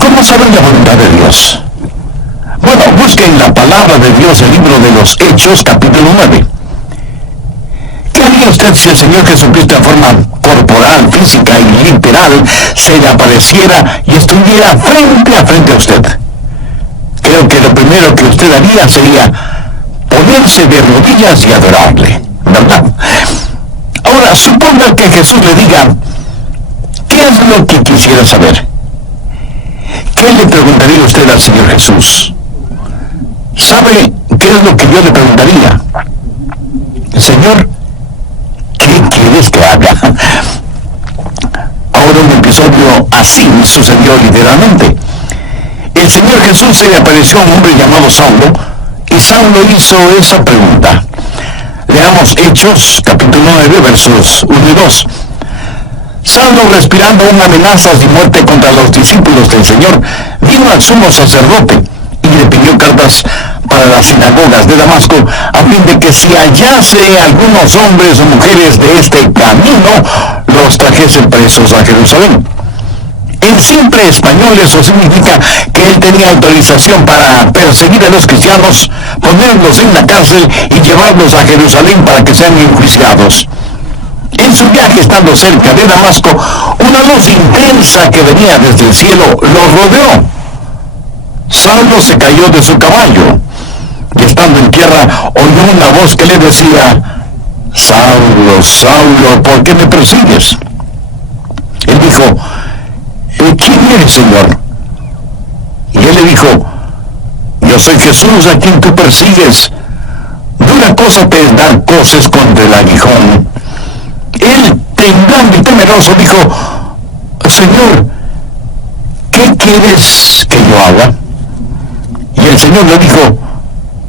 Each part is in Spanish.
¿Cómo saber la voluntad de Dios? Bueno, busquen la palabra de Dios, el libro de los Hechos, capítulo 9. ¿Qué haría usted si el Señor Jesucristo en forma corporal, física y literal se le apareciera y estuviera frente a frente a usted? Creo que lo primero que usted haría sería ponerse de rodillas y adorarle, ¿verdad? Ahora, suponga que Jesús le diga, ¿qué es lo que quisiera saber? ¿Qué le preguntaría usted al Señor Jesús? ¿Sabe qué es lo que yo le preguntaría? Señor, ¿qué quieres que haga? Ahora un episodio así sucedió literalmente. El Señor Jesús se le apareció a un hombre llamado Saulo, y Saulo hizo esa pregunta. Leamos Hechos, capítulo 9, versos 1 y 2. Saulo, respirando aún amenazas y muerte contra los discípulos del Señor, vino al sumo sacerdote y le pidió cartas para las sinagogas de Damasco, a fin de que si hallase algunos hombres o mujeres de este camino, los trajese presos a Jerusalén. En simple español eso significa que él tenía autorización para perseguir a los cristianos, ponerlos en la cárcel y llevarlos a Jerusalén para que sean enjuiciados. En su viaje, estando cerca de Damasco, una luz intensa que venía desde el cielo los rodeó. Saulo se cayó de su caballo y, estando en tierra, oyó una voz que le decía, Saulo, Saulo, ¿por qué me persigues? Él dijo, ¿quién eres, Señor? Y él le dijo, yo soy Jesús a quien tú persigues. Dura cosa te es dar coces contra el aguijón. Él, temblando y temeroso, dijo, Señor, ¿qué quieres que yo haga? Y el Señor le dijo,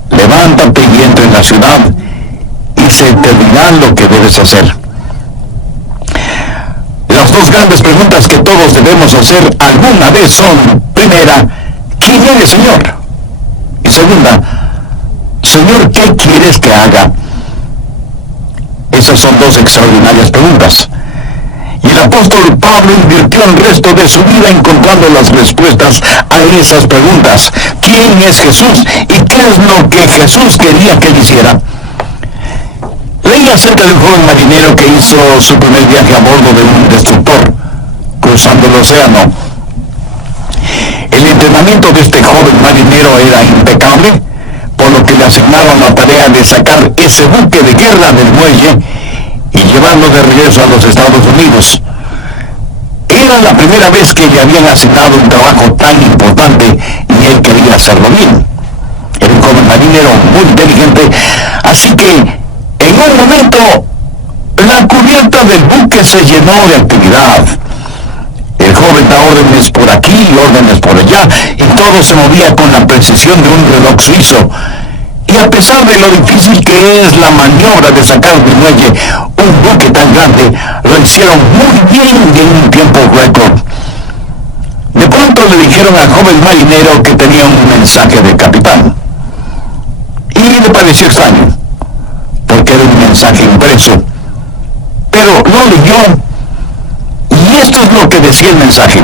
levántate y entra en la ciudad, y se te dirá lo que debes hacer. Las dos grandes preguntas que todos debemos hacer alguna vez son, primera, ¿quién eres, Señor? Y segunda, Señor, ¿qué quieres que haga? Esas son dos extraordinarias preguntas. Y el apóstol Pablo invirtió el resto de su vida encontrando las respuestas a esas preguntas. ¿Quién es Jesús? ¿Y qué es lo que Jesús quería que él hiciera? Leí acerca de un joven marinero que hizo su primer viaje a bordo de un destructor, cruzando el océano. El entrenamiento de este joven marinero era impecable, por lo que le asignaron la tarea de sacar ese buque de guerra del muelle y llevarlo de regreso a los Estados Unidos. Era la primera vez que le habían asignado un trabajo tan importante y él quería hacerlo bien. Era un joven marinero muy inteligente, así que en un momento la cubierta del buque se llenó de actividad. El joven da órdenes por aquí y órdenes por allá, y todo se movía con la precisión de un reloj suizo. Y a pesar de lo difícil que es la maniobra de sacar del muelle un buque tan grande, lo hicieron muy bien y en un tiempo récord. De pronto le dijeron al joven marinero que tenía un mensaje del capitán. Y le pareció extraño, porque era un mensaje impreso. Pero lo leyó, y esto es lo que decía el mensaje.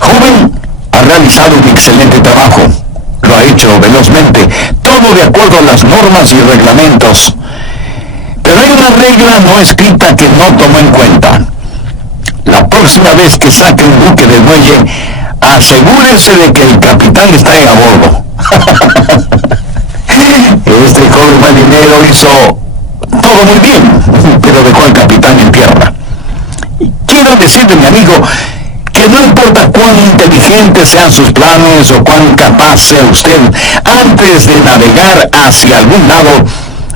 Joven, ha realizado un excelente trabajo. Lo ha hecho velozmente, todo de acuerdo a las normas y reglamentos. Pero hay una regla no escrita que no tomó en cuenta. La próxima vez que saque un buque del muelle, asegúrese de que el capitán está a bordo. Este joven marinero hizo todo muy bien, pero dejó al capitán en tierra. Quiero decirle, mi amigo, que no importa cuán inteligentes sean sus planes o cuán capaz sea usted, antes de navegar hacia algún lado,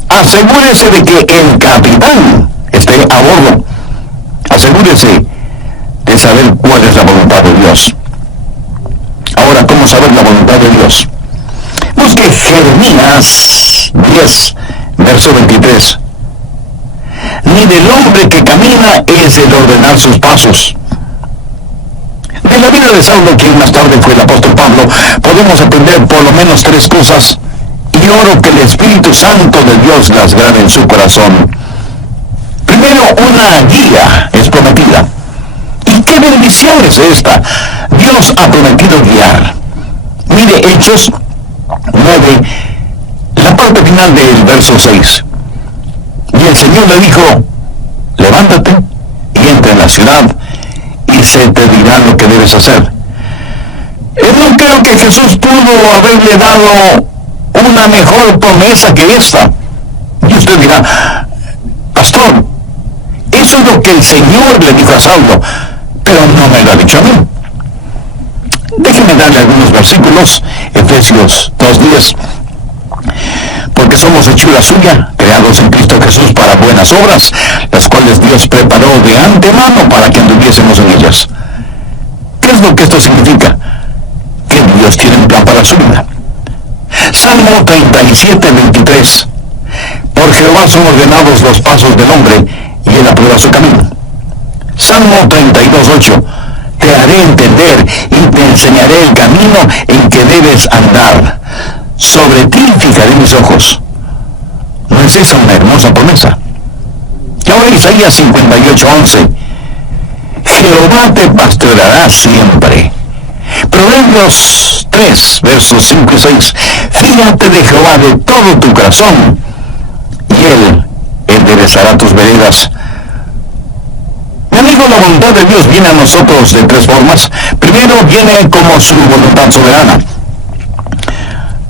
asegúrese de que el capitán esté a bordo. Asegúrese de saber cuál es la voluntad de Dios. Ahora, ¿cómo saber la voluntad de Dios? Busque Jeremías 10, verso 23. Ni del hombre que camina es el ordenar sus pasos. De la vida de Saulo, quien más tarde fue el apóstol Pablo, podemos aprender por lo menos tres cosas, y oro que el Espíritu Santo de Dios las grabe en su corazón. Primero, una guía es prometida. ¿Y qué bendición es esta? Dios Dios ha prometido guiar. Mire Hechos 9, la parte final del verso 6. Y el Señor le dijo, levántate y entra en la ciudad y se te dirá lo que debes hacer. No creo que Jesús pudo haberle dado una mejor promesa que esta. Y usted dirá, pastor, eso es lo que el Señor le dijo a Saulo, pero no me lo ha dicho a mí. Déjeme darle algunos versículos. Efesios 2:10. Porque somos hechura suya, creados en Cristo Jesús para buenas obras, las cuales Dios preparó de antemano para que anduviésemos en ellas. ¿Qué es lo que esto significa? Que Dios tiene un plan para su vida. Salmo 37:23. Por Jehová son ordenados los pasos del hombre, y él aprueba su camino. Salmo 32:8. Te haré entender y te enseñaré el camino en que debes andar. Sobre ti fijaré mis ojos. ¿No es esa una hermosa promesa? Y ahora Isaías 58:11. Jehová te pastoreará siempre. Proverbios 3, versos 5 y 6. Fíjate de Jehová de todo tu corazón, y él enderezará tus veredas. Mi amigo, la voluntad de Dios viene a nosotros de tres formas. Primero, viene como su voluntad soberana.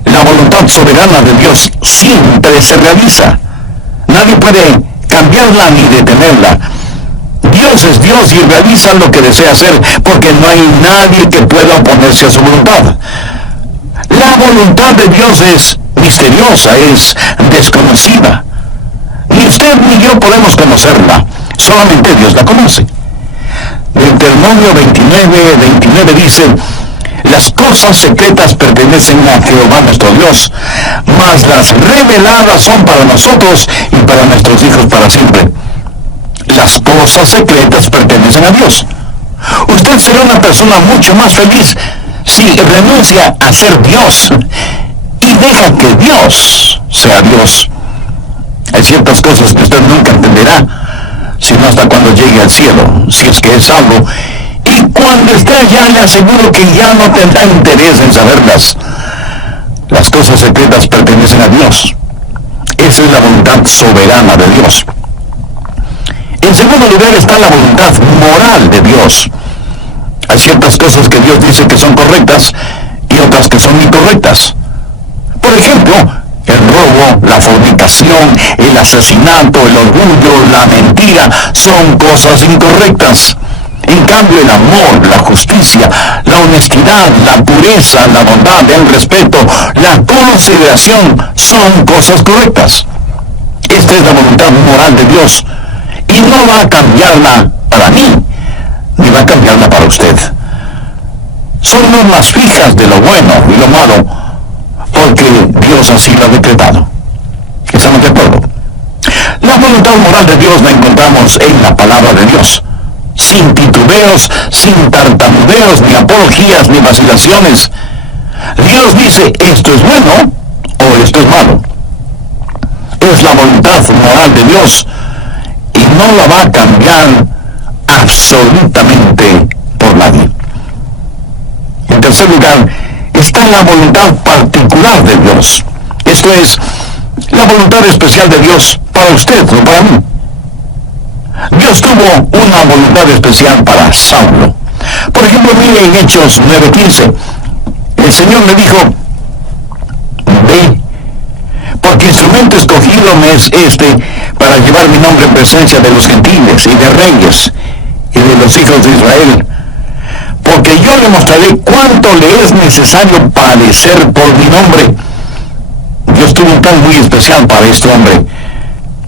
La voluntad soberana de Dios siempre se realiza. Nadie puede cambiarla ni detenerla. Dios es Dios y realiza lo que desea hacer, porque no hay nadie que pueda oponerse a su voluntad. La voluntad de Dios es misteriosa, es desconocida. Ni usted ni yo podemos conocerla, solamente Dios la conoce. Deuteronomio 29:29 dice, las cosas secretas pertenecen a Jehová nuestro Dios, mas las reveladas son para nosotros y para nuestros hijos para siempre. Las cosas secretas pertenecen a Dios. Usted será una persona mucho más feliz si renuncia a ser Dios y deja que Dios sea Dios. Hay ciertas cosas que usted nunca entenderá, sino hasta cuando llegue al cielo, si es que es salvo. Y cuando esté allá, le aseguro que ya no tendrá interés en saberlas. Las cosas secretas pertenecen a Dios. Esa es la voluntad soberana de Dios. En segundo lugar está la voluntad moral de Dios. Hay ciertas cosas que Dios dice que son correctas y otras que son incorrectas. Por ejemplo, el robo, la fornicación, el asesinato, el orgullo, la mentira son cosas incorrectas. En cambio, el amor, la justicia, la honestidad, la pureza, la bondad, el respeto, la consideración son cosas correctas. Esta es la voluntad moral de Dios. Y no va a cambiarla para mí, ni va a cambiarla para usted. Son normas fijas de lo bueno y lo malo, porque Dios así lo ha decretado. ¿Estamos de acuerdo? La voluntad moral de Dios la encontramos en la palabra de Dios, sin titubeos, sin tartamudeos, ni apologías, ni vacilaciones. Dios dice, esto es bueno o esto es malo. Es la voluntad moral de Dios, y no la va a cambiar absolutamente por nadie. En tercer lugar, está la voluntad particular de Dios. Esto es, la voluntad especial de Dios para usted, no para mí. Dios tuvo una voluntad especial para Saulo. Por ejemplo, mire en Hechos 9:15. El Señor le dijo, ve, porque instrumento escogido me es este para llevar mi nombre en presencia de los gentiles y de reyes y de los hijos de Israel, porque yo le mostraré cuánto le es necesario padecer por mi nombre. Dios tuvo un plan muy especial para este hombre.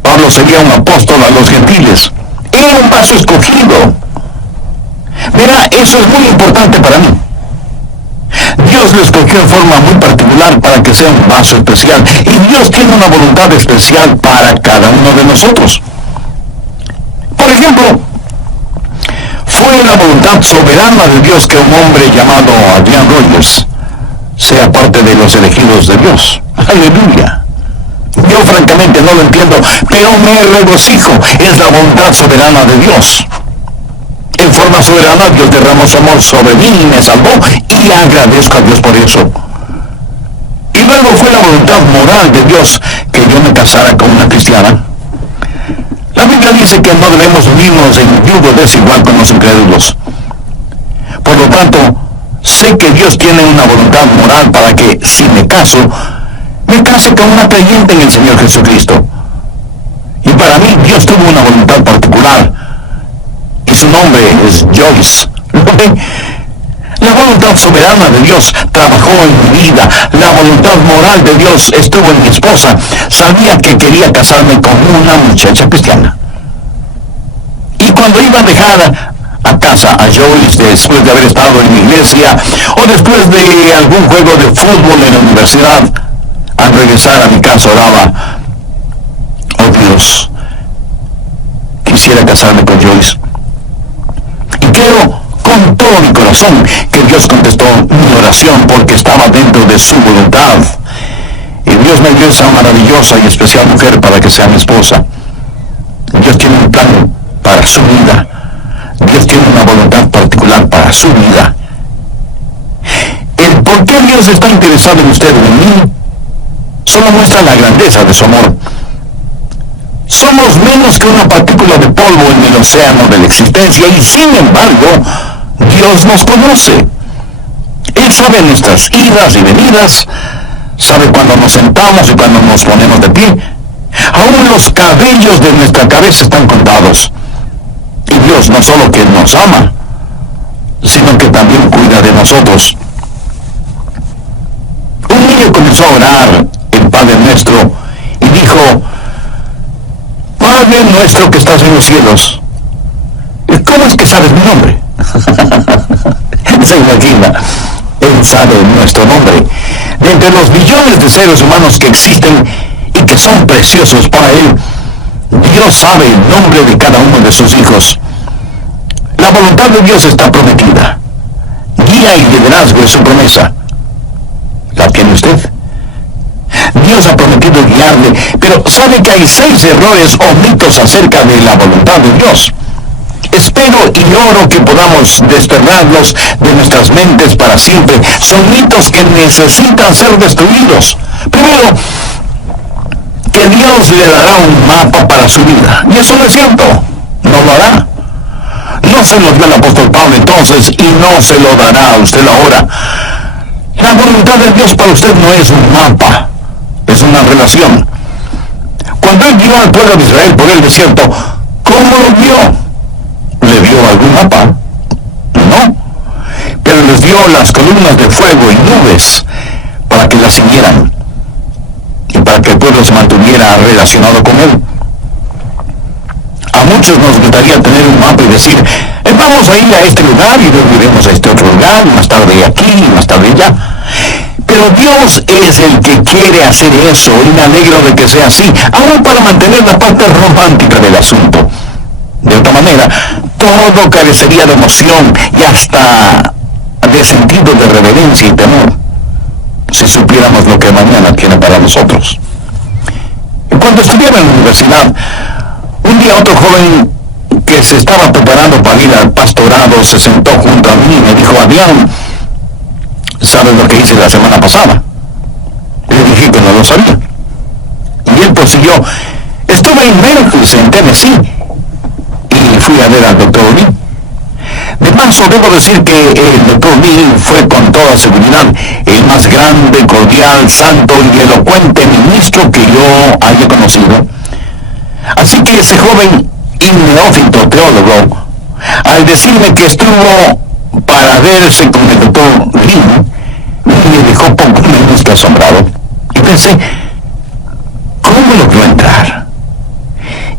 Pablo sería un apóstol a los gentiles. Era un vaso escogido. Verá, eso es muy importante para mí. Dios lo escogió en forma muy particular para que sea un vaso especial. Y Dios tiene una voluntad especial para cada uno de nosotros. Por ejemplo, fue la voluntad soberana de Dios que un hombre llamado Adrian Rogers sea parte de los elegidos de Dios. Aleluya. Yo francamente no lo entiendo, pero me regocijo. Es la voluntad soberana de Dios. En forma soberana, Dios derramó su amor sobre mí y me salvó, y agradezco a Dios por eso. Y luego fue la voluntad moral de Dios que yo me casara con una cristiana. La Biblia dice que no debemos unirnos en yugo desigual con los incrédulos. Por lo tanto, sé que Dios tiene una voluntad moral para que, si me case con una creyente en el Señor Jesucristo. Y para mí, Dios tuvo una voluntad particular, y su nombre es Joyce. La voluntad soberana de Dios trabajó en mi vida. La voluntad moral de Dios estuvo en mi esposa. Sabía que quería casarme con una muchacha cristiana. Y cuando iba a dejar a casa a Joyce después de haber estado en mi iglesia, o después de algún juego de fútbol en la universidad, al regresar a mi casa oraba: oh Dios, quisiera casarme con Joyce. Y creo con todo mi corazón que Dios contestó mi oración, porque estaba dentro de su voluntad. Y Dios me dio esa maravillosa y especial mujer para que sea mi esposa. Dios tiene un plan para su vida. Dios tiene una voluntad particular para su vida. El por qué Dios está interesado en usted y en mí solo muestra la grandeza de su amor. Somos menos que una partícula de polvo en el océano de la existencia, y sin embargo, Dios nos conoce. Él sabe nuestras idas y venidas, sabe cuando nos sentamos y cuando nos ponemos de pie. Aún los cabellos de nuestra cabeza están contados. Y Dios no solo que nos ama, sino que también cuida de nosotros. Un niño comenzó a orar el Padre Nuestro y dijo: Padre nuestro que estás en los cielos. ¿Cómo es que sabes mi nombre? Se imagina, Él sabe nuestro nombre. De entre los billones de seres humanos que existen y que son preciosos para Él, Dios sabe el nombre de cada uno de sus hijos. La voluntad de Dios está prometida. Guía y liderazgo es su promesa. ¿La tiene usted? Dios ha prometido guiarle, pero sabe que hay 6 errores o mitos acerca de la voluntad de Dios. Espero y oro que podamos desterrarlos de nuestras mentes para siempre. Son mitos que necesitan ser destruidos. Primero, que Dios le dará un mapa para su vida. Y eso no es cierto. No lo hará. No se lo dio al apóstol Pablo entonces, y no se lo dará a usted ahora. La voluntad de Dios para usted no es un mapa, es una relación. Cuando Él guió al pueblo de Israel por el desierto, ¿cómo lo guió? ¿Le dio algún mapa? No. Pero les dio las columnas de fuego y nubes para que las siguieran y para que el pueblo se mantuviera relacionado con Él. A muchos nos gustaría tener un mapa y decir: vamos a ir a este lugar y luego iremos a este otro lugar, y más tarde aquí y más tarde allá. Pero Dios es el que quiere hacer eso, y me alegro de que sea así, aún para mantener la parte romántica del asunto. De otra manera, todo carecería de emoción y hasta de sentido de reverencia y temor, si supiéramos lo que mañana tiene para nosotros. Cuando estudiaba en la universidad, un día otro joven que se estaba preparando para ir al pastorado se sentó junto a mí y me dijo: Adrián, ¿sabes lo que hice la semana pasada? Le dije que no lo sabía. Y él prosiguió: estuve en Memphis, en Tennessee, y fui a ver al doctor Lee. De paso, debo decir que el doctor Lee fue con toda seguridad el más grande, cordial, santo y elocuente ministro que yo haya conocido. Así que ese joven y neófito teólogo, al decirme que estuvo para verse con el doctor Lee, me dejó poco menos que asombrado. Y pensé: ¿cómo logró entrar?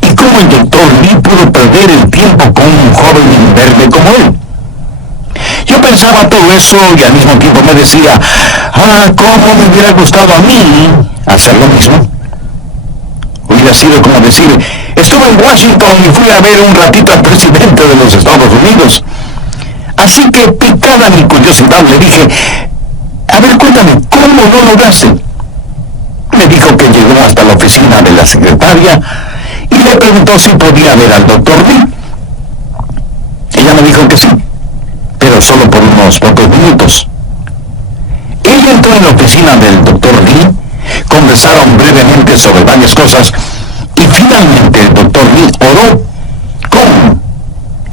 ¿Y cómo el doctor Lee pudo perder el tiempo con un joven imberbe como él? Yo pensaba todo eso y al mismo tiempo me decía: ¿cómo me hubiera gustado a mí hacer lo mismo? Hubiera sido como decir: estuve en Washington y fui a ver un ratito al presidente de los Estados Unidos. Así que, picada mi curiosidad, le dije: a ver, cuéntame, ¿cómo lo lograste? Me dijo que llegó hasta la oficina de la secretaria y le preguntó si podía ver al doctor Lee. Ella me dijo que sí, pero solo por unos pocos minutos. Ella entró en la oficina del doctor Lee, conversaron brevemente sobre varias cosas, y finalmente el doctor Lee oró con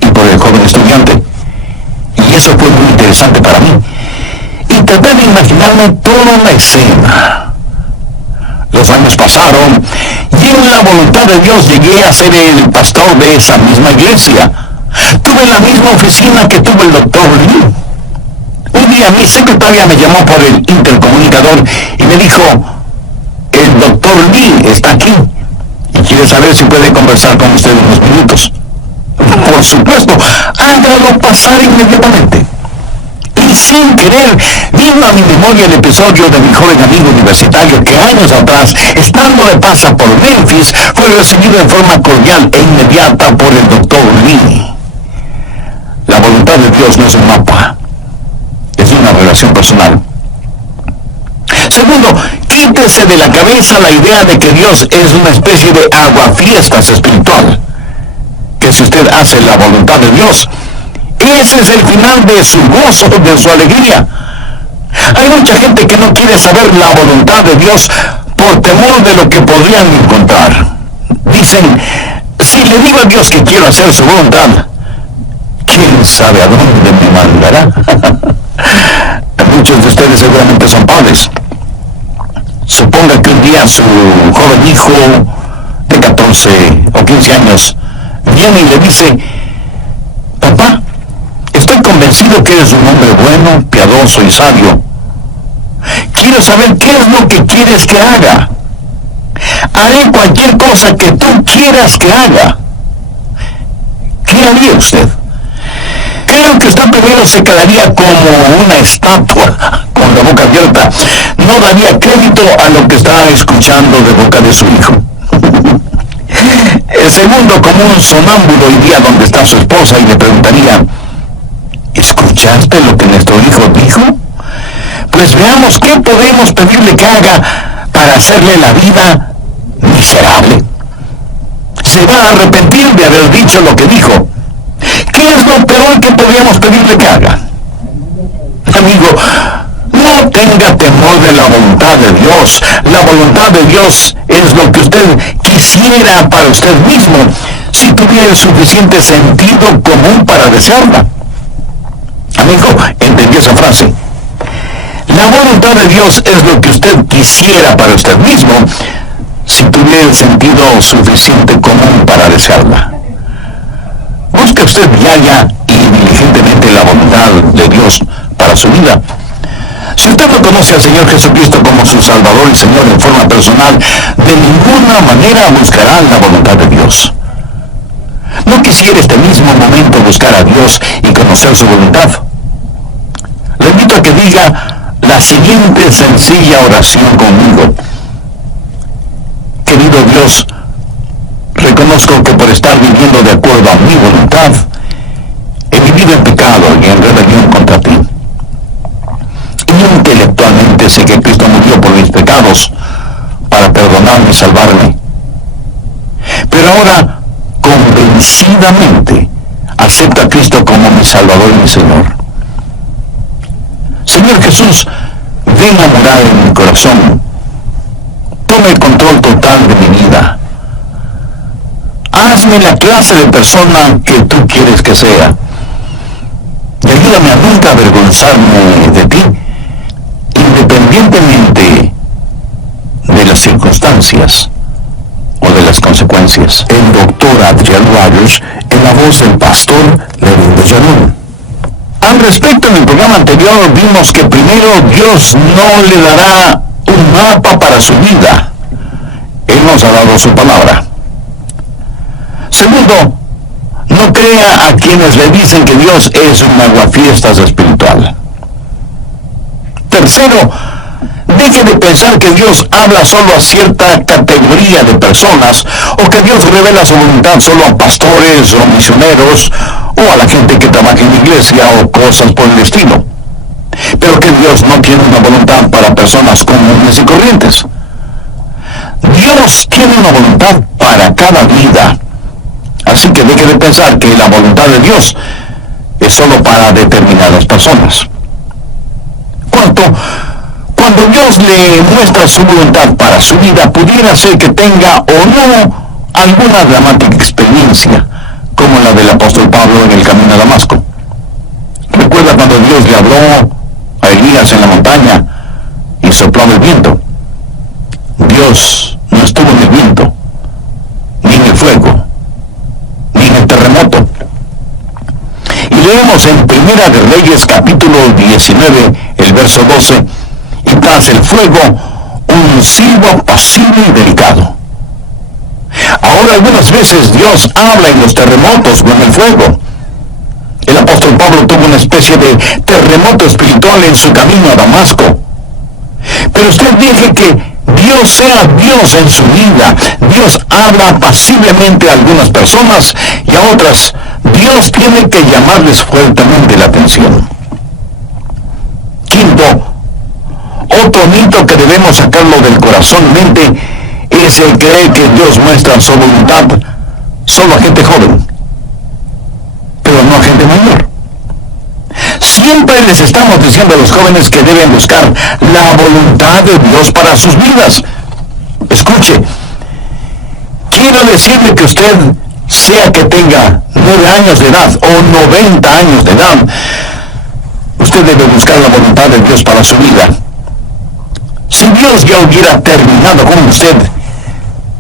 y por el joven estudiante. Y eso fue muy interesante para mí. Y traté de imaginarme toda la escena. Los años pasaron y en la voluntad de Dios llegué a ser el pastor de esa misma iglesia. Tuve la misma oficina que tuvo el doctor Lee. Un día mi secretaria me llamó por el intercomunicador y me dijo: el doctor Lee está aquí y quiere saber si puede conversar con usted unos minutos. Por supuesto, hágalo pasar inmediatamente. Y sin querer, vino a mi memoria el episodio de mi joven amigo universitario que años atrás, estando de paso por Memphis, fue recibido en forma cordial e inmediata por el doctor Lee. La voluntad de Dios no es un mapa, es una relación personal. Segundo, quítese de la cabeza la idea de que Dios es una especie de aguafiestas espiritual. Que si usted hace la voluntad de Dios, ese es el final de su gozo, de su alegría. Hay mucha gente que no quiere saber la voluntad de Dios por temor de lo que podrían encontrar. Dicen: si le digo a Dios que quiero hacer su voluntad, ¿quién sabe a dónde me mandará? Muchos de ustedes seguramente son padres. Suponga que un día su joven hijo de 14 o 15 años viene y le dice: papá, estoy convencido que eres un hombre bueno, piadoso y sabio. Quiero saber qué es lo que quieres que haga. Haré cualquier cosa que tú quieras que haga. ¿Qué haría usted? Creo que usted primero se quedaría como una estatua, con la boca abierta. No daría crédito a lo que está escuchando de boca de su hijo. El segundo, como un sonámbulo, iría donde está su esposa y le preguntaría: ¿escuchaste lo que nuestro hijo dijo? Pues veamos qué podemos pedirle que haga para hacerle la vida miserable. Se va a arrepentir de haber dicho lo que dijo. ¿Qué es lo peor que podríamos pedirle que haga? Amigo, no tenga temor de la voluntad de Dios. La voluntad de Dios es lo que usted quisiera para usted mismo, si tuviera el suficiente sentido común para desearla. Amigo, ¿entendió esa frase? La voluntad de Dios es lo que usted quisiera para usted mismo, si tuviera el sentido suficiente común para desearla. Busque usted diaria y diligentemente la voluntad de Dios para su vida. Si usted no conoce al Señor Jesucristo como su Salvador y Señor en forma personal, de ninguna manera buscará la voluntad de Dios. ¿No quisiera este mismo momento buscar a Dios y conocer su voluntad? Le invito a que diga la siguiente sencilla oración conmigo. Querido Dios, reconozco que por estar viviendo de acuerdo a mi voluntad, he vivido en pecado y en rebelión contra ti. Intelectualmente sé que Cristo murió por mis pecados para perdonarme y salvarme. Pero ahora, convencidamente, acepto a Cristo como mi Salvador y mi Señor. Señor Jesús, ven a morar en mi corazón. Toma el control total de mi vida. Hazme la clase de persona que tú quieres que sea. Y ayúdame a nunca avergonzarme de ti, independientemente de las circunstancias o de las consecuencias. El doctor Adrian Rogers, en la voz del pastor Lenín de Llanón. Al respecto, en el programa anterior vimos que primero Dios no le dará un mapa para su vida. Él nos ha dado su palabra. Segundo, no crea a quienes le dicen que Dios es un aguafiestas espiritual. Tercero, deje de pensar que Dios habla solo a cierta categoría de personas, o que Dios revela su voluntad solo a pastores o misioneros, o a la gente que trabaja en la iglesia, o cosas por el estilo. Pero que Dios no tiene una voluntad para personas comunes y corrientes. Dios tiene una voluntad para cada vida. Así que deje de pensar que la voluntad de Dios es solo para determinadas personas. Cuando Dios le muestra su voluntad para su vida, pudiera ser que tenga o no alguna dramática experiencia, como la del apóstol Pablo en el camino a Damasco. ¿Recuerda cuando Dios le habló a Elías en la montaña y sopló el viento? Dios no estuvo en el viento, ni en el fuego, ni en el terremoto. Y leemos en Primera de Reyes capítulo 19, el verso 12, y tras el fuego, un silbo apacible y delicado. Ahora algunas veces Dios habla en los terremotos o en el fuego. El apóstol Pablo tuvo una especie de terremoto espiritual en su camino a Damasco. Pero usted deje que Dios sea Dios en su vida. Dios habla apaciblemente a algunas personas y a otras Dios tiene que llamarles fuertemente la atención. Quinto, otro mito que debemos sacarlo del corazón y mente es el creer que Dios muestra su voluntad solo a gente joven, pero no a gente mayor. Siempre les estamos diciendo a los jóvenes que deben buscar la voluntad de Dios para sus vidas. Escuche, quiero decirle que usted, sea que tenga 9 años de edad o 90 años de edad, usted debe buscar la voluntad de Dios para su vida. Si Dios ya hubiera terminado con usted,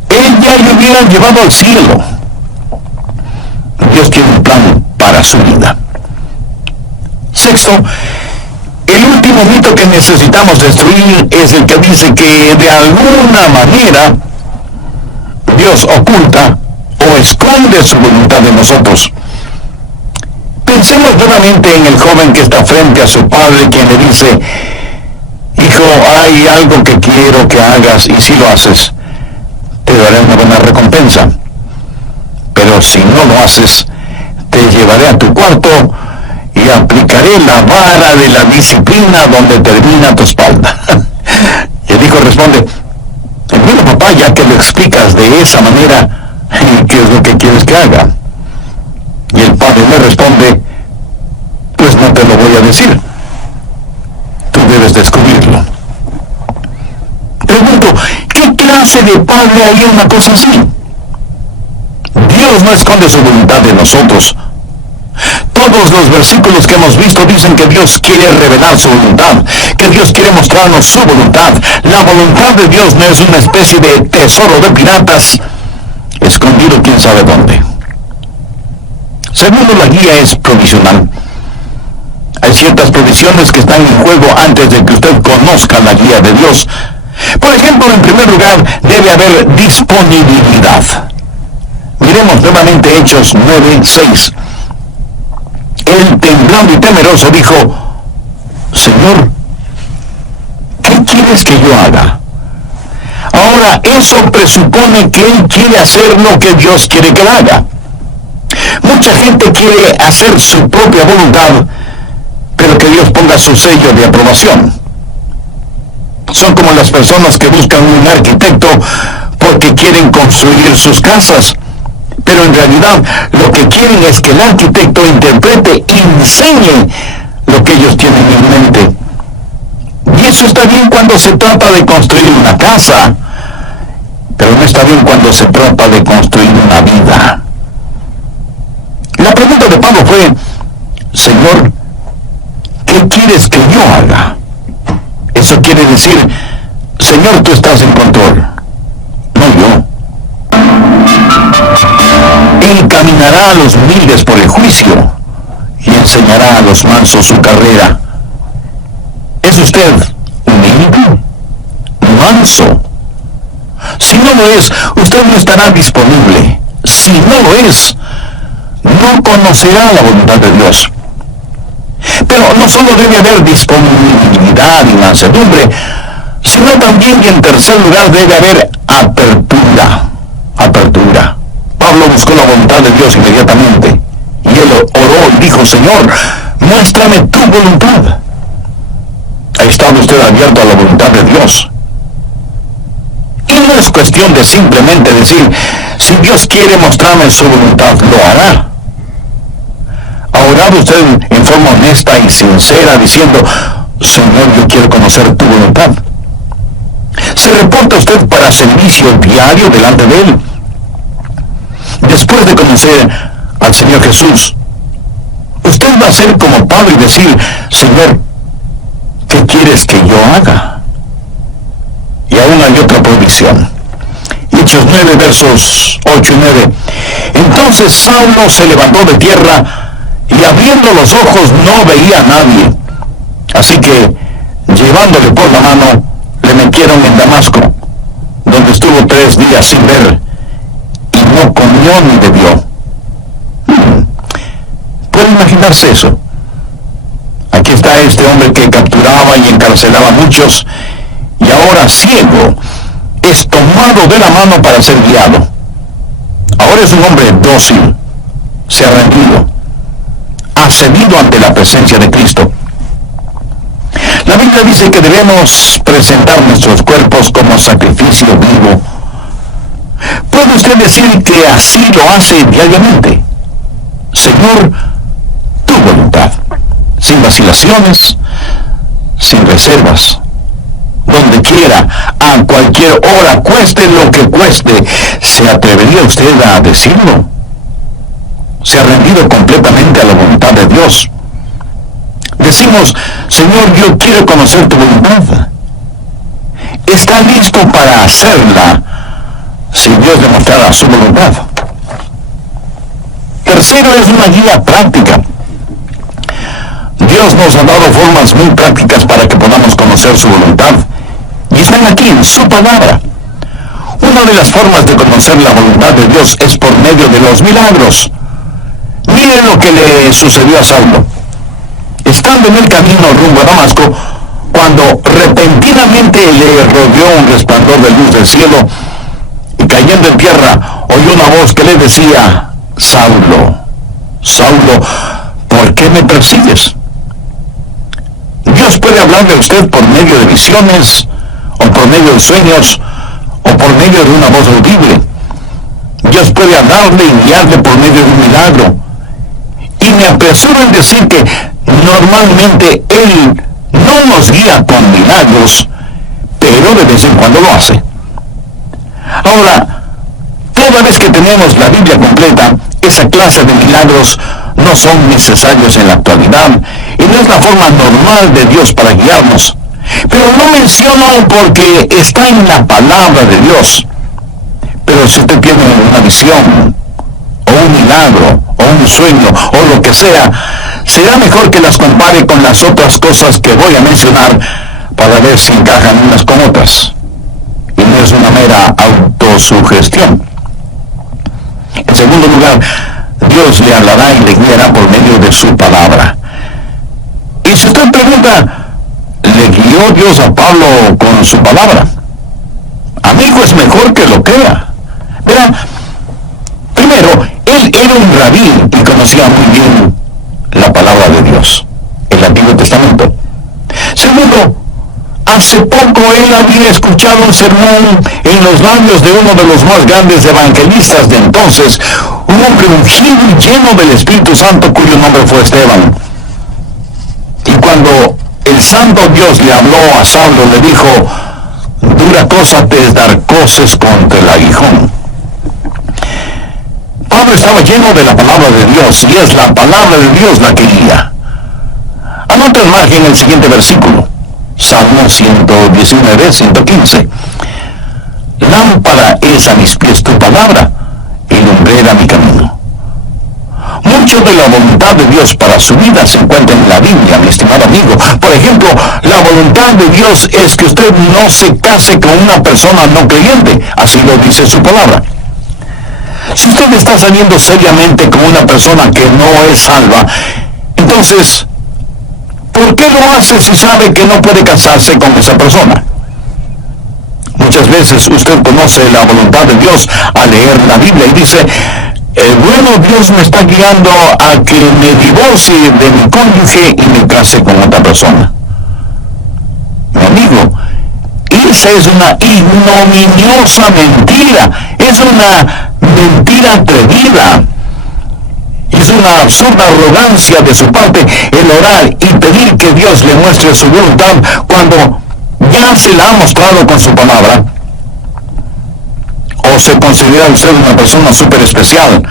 Él ya le hubiera llevado al cielo. Dios tiene un plan para su vida. Sexto, el último mito que necesitamos destruir es el que dice que de alguna manera Dios oculta o esconde su voluntad de nosotros. Pensemos nuevamente en el joven que está frente a su padre, quien le dice: hijo, hay algo que quiero que hagas, y si lo haces, te daré una buena recompensa. Pero si no lo haces, te llevaré a tu cuarto y aplicaré la vara de la disciplina donde termina tu espalda. Y el hijo responde: bueno, papá, ya que lo explicas de esa manera, ¿qué es lo que quieres que haga? Y el padre le responde: pues no te lo voy a decir. Tú debes descubrirlo. Pregunto, ¿qué clase de padre haría una cosa así? Dios no esconde su voluntad de nosotros. Todos los versículos que hemos visto dicen que Dios quiere revelar su voluntad, que Dios quiere mostrarnos su voluntad. La voluntad de Dios no es una especie de tesoro de piratas, escondido quién sabe dónde. Segundo, la guía es provisional. Hay ciertas provisiones que están en juego antes de que usted conozca la guía de Dios. Por ejemplo, en primer lugar, debe haber disponibilidad. Miremos nuevamente Hechos 9:6. Él, temblando y temeroso, dijo: Señor, ¿qué quieres que yo haga? Ahora, eso presupone que él quiere hacer lo que Dios quiere que él haga. Mucha gente quiere hacer su propia voluntad, pero que Dios ponga su sello de aprobación. Son como las personas que buscan un arquitecto porque quieren construir sus casas, pero en realidad lo que quieren es que el arquitecto interprete y enseñe lo que ellos tienen en mente. Y eso está bien cuando se trata de construir una casa, pero no está bien cuando se trata de construir una vida. La pregunta de Pablo fue: Señor, ¿qué quieres que yo haga? Eso quiere decir: Señor, tú estás en control, no yo. Encaminará a los humildes por el juicio y enseñará a los mansos su carrera. ¿Es usted humilde? ¿Manso? Si no lo es, usted no estará disponible. Si no lo es, no conocerá la voluntad de Dios. Pero no solo debe haber disponibilidad y mansedumbre, sino también, y en tercer lugar, debe haber apertura. Apertura. Pablo buscó la voluntad de Dios inmediatamente, y él oró y dijo: Señor, muéstrame tu voluntad. ¿Ha estado usted abierto a la voluntad de Dios? Y no es cuestión de simplemente decir: si Dios quiere mostrarme su voluntad, lo hará. Ahora, orado usted en forma honesta y sincera diciendo: Señor, yo quiero conocer tu voluntad? ¿Se reporta usted para servicio diario delante de Él? Después de conocer al Señor Jesús, usted va a ser como Pablo y decir: Señor, ¿qué quieres que yo haga? Y aún hay otra provisión. Hechos 9, versos 8 y 9. Entonces Saulo se levantó de tierra y abriendo los ojos no veía a nadie. Así que, llevándole por la mano, le metieron en Damasco, donde estuvo 3 días sin ver, y no comió ni bebió. ¿Puede imaginarse eso? Aquí está este hombre que capturaba y encarcelaba a muchos, y ahora ciego, es tomado de la mano para ser guiado. Ahora es un hombre dócil, se ha rendido, ha cedido ante la presencia de Cristo. La Biblia dice que debemos presentar nuestros cuerpos como sacrificio vivo. ¿Puede usted decir que así lo hace diariamente? Señor, tu voluntad, sin vacilaciones, sin reservas, donde quiera, a cualquier hora, cueste lo que cueste. ¿Se atrevería usted a decirlo? ¿Se ha rendido completamente a la voluntad de Dios? Decimos: Señor, yo quiero conocer tu voluntad. ¿Está listo para hacerla si Dios demostrara su voluntad? Tercero, es una guía práctica. Dios nos ha dado formas muy prácticas para que podamos conocer su voluntad, y están aquí en su palabra. Una de las formas de conocer la voluntad de Dios es por medio de los milagros. Miren lo que le sucedió a Saulo. Estando en el camino rumbo a Damasco, cuando repentinamente le rodeó un resplandor de luz del cielo, y cayendo en tierra, oyó una voz que le decía: Saulo, Saulo, ¿por qué me persigues? Dios puede hablarle a usted por medio de visiones, o por medio de sueños, o por medio de una voz audible. Dios puede hablarle y guiarle por medio de un milagro. Y me apresuro en decir que normalmente Él no nos guía con milagros, pero de vez en cuando lo hace. Ahora, toda vez que tenemos la Biblia completa, esa clase de milagros no son necesarios en la actualidad, y no es la forma normal de Dios para guiarnos. Pero no menciono porque está en la palabra de Dios. Pero si usted tiene una visión, o un milagro, o un sueño, o lo que sea, será mejor que las compare con las otras cosas que voy a mencionar para ver si encajan unas con otras. Y no es una mera autosugestión. En segundo lugar, Dios le hablará y le guiará por medio de su palabra. Y si usted pregunta, ¿le guió Dios a Pablo con su palabra? Amigo, es mejor que lo crea. Verá, primero, él era un rabí y conocía muy bien la palabra de Dios, el Antiguo Testamento. Segundo, hace poco él había escuchado un sermón en los labios de uno de los más grandes evangelistas de entonces, un hombre ungido y lleno del Espíritu Santo, cuyo nombre fue Esteban. Y cuando el Santo Dios le habló a Saulo, le dijo: dura cosa te es dar coces contra el aguijón. Pablo estaba lleno de la palabra de Dios, y es la palabra de Dios la que guía. Anota en margen el siguiente versículo, Salmo 119, 115. Lámpara es a mis pies tu palabra, y lumbrera mi camino. Mucho de la voluntad de Dios para su vida se encuentra en la Biblia, mi estimado amigo. Por ejemplo, la voluntad de Dios es que usted no se case con una persona no creyente, así lo dice su palabra. Si usted está saliendo seriamente con una persona que no es salva, entonces, ¿por qué lo hace si sabe que no puede casarse con esa persona? Muchas veces usted conoce la voluntad de Dios al leer la Biblia y dice: bueno, Dios me está guiando a que me divorcie de mi cónyuge y me case con otra persona. Mi amigo, esa es una ignominiosa mentira, es una mentira atrevida. Y una absurda arrogancia de su parte el orar y pedir que Dios le muestre su voluntad cuando ya se la ha mostrado con su palabra? ¿O se considera usted una persona súper especial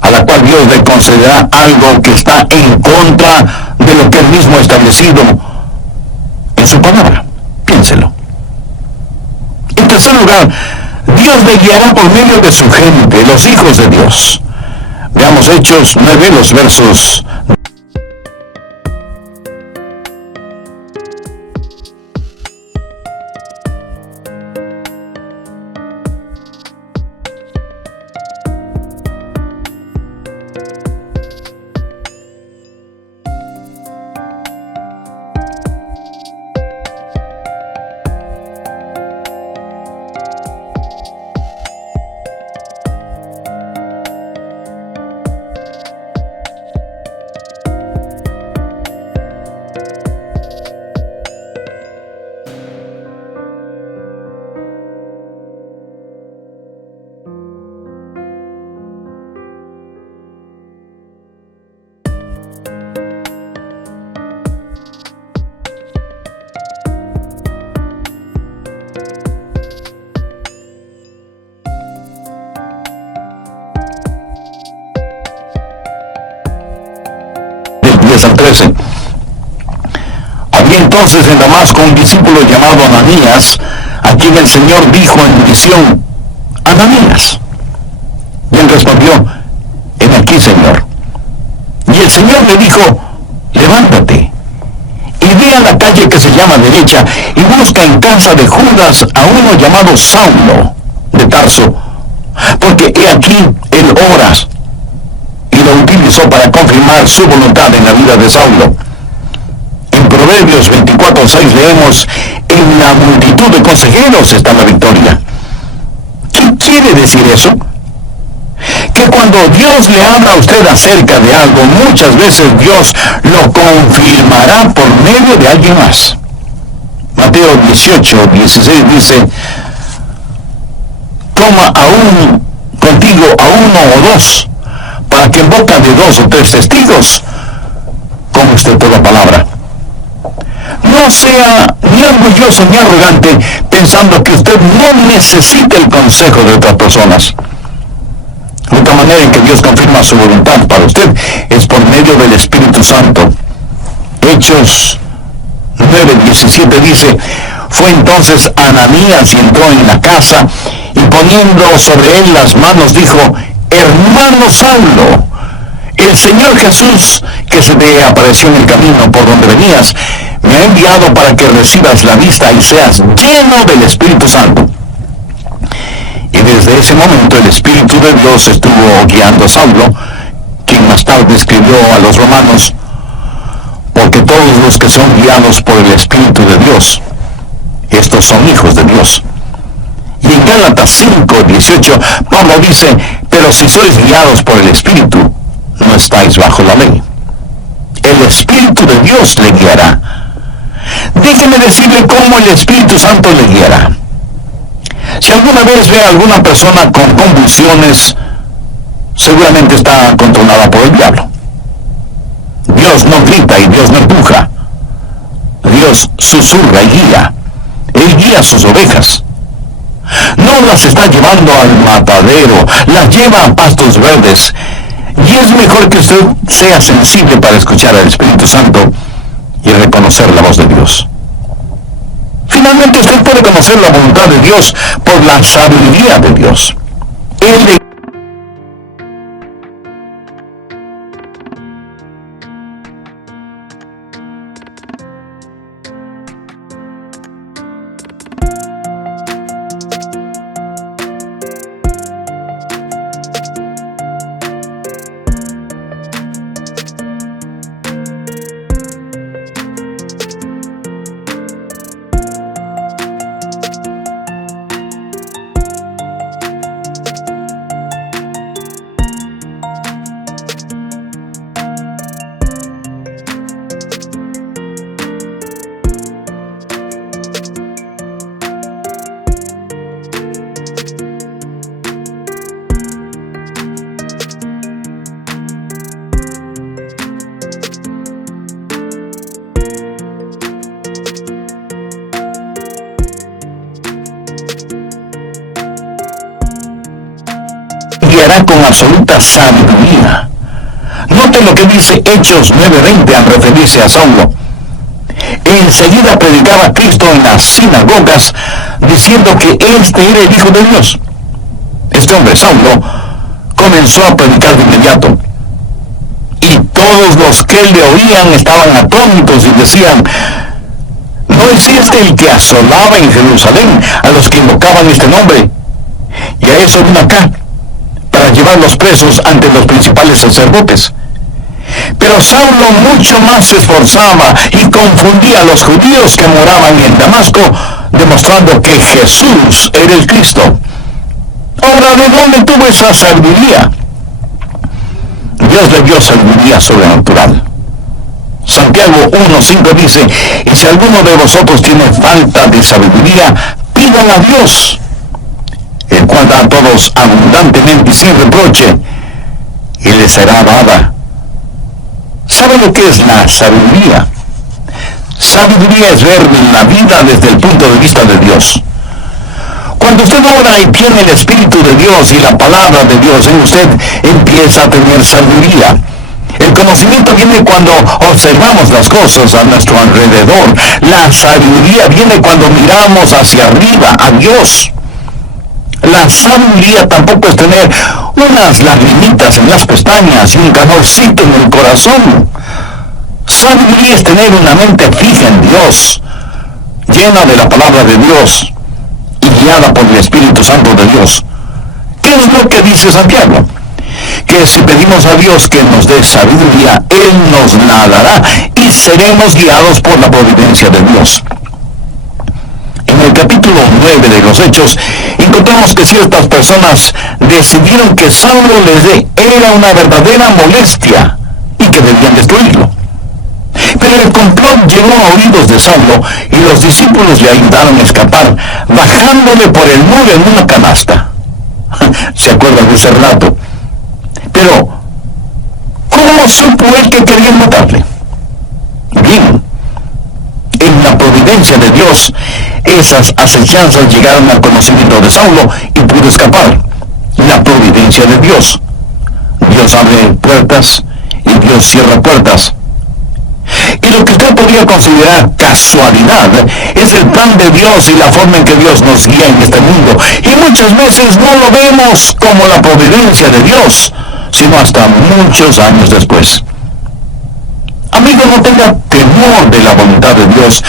a la cual Dios le concederá algo que está en contra de lo que él mismo ha establecido en su palabra? Piénselo. En tercer lugar, Dios le guiará por medio de su gente, los hijos de Dios. Veamos Hechos 9, los versos. Al 13. Había entonces en Damasco un discípulo llamado Ananías, a quien el Señor dijo en visión: Ananías. Y él respondió: Heme aquí, Señor. Y el Señor le dijo: Levántate y ve a la calle que se llama Derecha y busca en casa de Judas a uno llamado Saulo de Tarso, porque he aquí él ora, y lo utilizó para confirmar su voluntad en la vida de Saulo. En Proverbios 24:6 leemos: en la multitud de consejeros está la victoria. ¿Qué quiere decir eso? Que cuando Dios le habla a usted acerca de algo, muchas veces Dios lo confirmará por medio de alguien más. Mateo 18:16 dice: toma aún contigo a uno o dos, para que en boca de dos o tres testigos como usted toda palabra. No sea ni orgulloso ni arrogante pensando que usted no necesita el consejo de otras personas. La única manera en que Dios confirma su voluntad para usted es por medio del Espíritu Santo. Hechos 9:17 dice: fue entonces Ananías y entró en la casa, y poniendo sobre él las manos dijo: hermano Saulo, el Señor Jesús, que se te apareció en el camino por donde venías, me ha enviado para que recibas la vista y seas lleno del Espíritu Santo. Y desde ese momento el Espíritu de Dios estuvo guiando a Saulo, quien más tarde escribió a los romanos: porque todos los que son guiados por el Espíritu de Dios, estos son hijos de Dios. Y en Gálatas 5:18 Pablo dice: pero si sois guiados por el Espíritu, no estáis bajo la ley. El Espíritu de Dios le guiará. Déjeme decirle cómo el Espíritu Santo le guiará. Si alguna vez ve a alguna persona con convulsiones, seguramente está controlada por el diablo. Dios no grita y Dios no empuja. Dios susurra y guía. Él guía a sus ovejas. No las está llevando al matadero, las lleva a pastos verdes. Y es mejor que usted sea sensible para escuchar al Espíritu Santo y reconocer la voz de Dios. Finalmente, usted puede conocer la voluntad de Dios por la sabiduría de Dios. Él le vivía con absoluta sabiduría. Note lo que dice Hechos 9:20 al referirse a Saulo. Enseguida predicaba a Cristo en las sinagogas, diciendo que este era el Hijo de Dios. Este hombre, Saulo, comenzó a predicar de inmediato. Y todos los que le oían estaban atónitos y decían: ¿no es este el que asolaba en Jerusalén a los que invocaban este nombre? Y a eso vino acá, para llevarlos presos ante los principales sacerdotes. Pero Saulo mucho más se esforzaba y confundía a los judíos que moraban en Damasco, demostrando que Jesús era el Cristo. Ahora, ¿de dónde tuvo esa sabiduría? Dios le dio sabiduría sobrenatural. Santiago 1:5 dice: y si alguno de vosotros tiene falta de sabiduría, pidan a Dios, el cual da a todos abundantemente y sin reproche, y les será dada. ¿Sabe lo que es la sabiduría? Sabiduría es ver la vida desde el punto de vista de Dios. Cuando usted ora y tiene el Espíritu de Dios y la palabra de Dios en usted, empieza a tener sabiduría. El conocimiento viene cuando observamos las cosas a nuestro alrededor. La sabiduría viene cuando miramos hacia arriba, a Dios. La sabiduría tampoco es tener unas lagrimitas en las pestañas y un calorcito en el corazón. Sabiduría es tener una mente fija en Dios, llena de la palabra de Dios y guiada por el Espíritu Santo de Dios. ¿Qué es lo que dice Santiago? Que si pedimos a Dios que nos dé sabiduría, Él nos la dará y seremos guiados por la providencia de Dios. En el capítulo 9 de los Hechos, encontramos que ciertas personas decidieron que Saulo era una verdadera molestia y que debían destruirlo. Pero el complot llegó a oídos de Saulo y los discípulos le ayudaron a escapar, bajándole por el muro en una canasta. ¿Se acuerdan de ese relato? Pero, ¿cómo supo él que querían matarle? Bien, en la providencia de Dios, esas acechanzas llegaron al conocimiento de Saulo y pudo escapar. La providencia de Dios. Dios abre puertas y Dios cierra puertas. Y lo que usted podría considerar casualidad es el plan de Dios y la forma en que Dios nos guía en este mundo. Y muchas veces no lo vemos como la providencia de Dios, sino hasta muchos años después. Amigo, no tenga temor de la voluntad de Dios.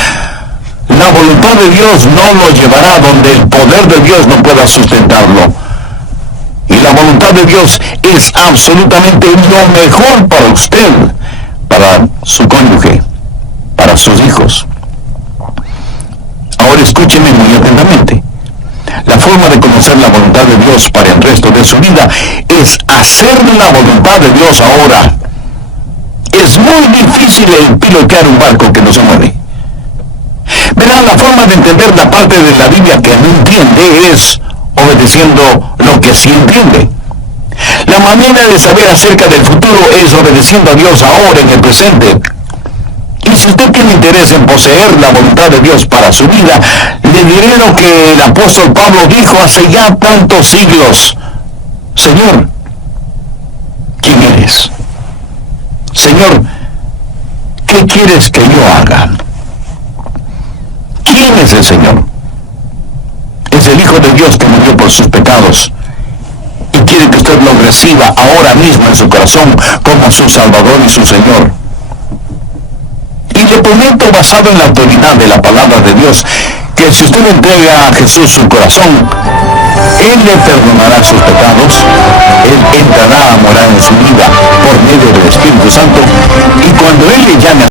La voluntad de Dios no lo llevará donde el poder de Dios no pueda sustentarlo. Y la voluntad de Dios es absolutamente lo mejor para usted, para su cónyuge, para sus hijos. Ahora escúcheme muy atentamente. La forma de conocer la voluntad de Dios para el resto de su vida es hacer la voluntad de Dios ahora. Es muy difícil el pilotear un barco que no se mueve. Verán, la forma de entender la parte de la Biblia que no entiende es obedeciendo lo que sí entiende. La manera de saber acerca del futuro es obedeciendo a Dios ahora en el presente. Y si usted tiene interés en poseer la voluntad de Dios para su vida, le diré lo que el apóstol Pablo dijo hace ya tantos siglos. Señor, ¿quién eres? Señor, ¿qué quieres que yo haga? ¿Quién es el Señor? Es el Hijo de Dios que murió por sus pecados y quiere que usted lo reciba ahora mismo en su corazón como su Salvador y su Señor. Y le prometo, basado en la autoridad de la palabra de Dios, que si usted entrega a Jesús su corazón, Él le perdonará sus pecados, Él entrará a morar en su vida por medio del Espíritu Santo, y cuando Él le llame a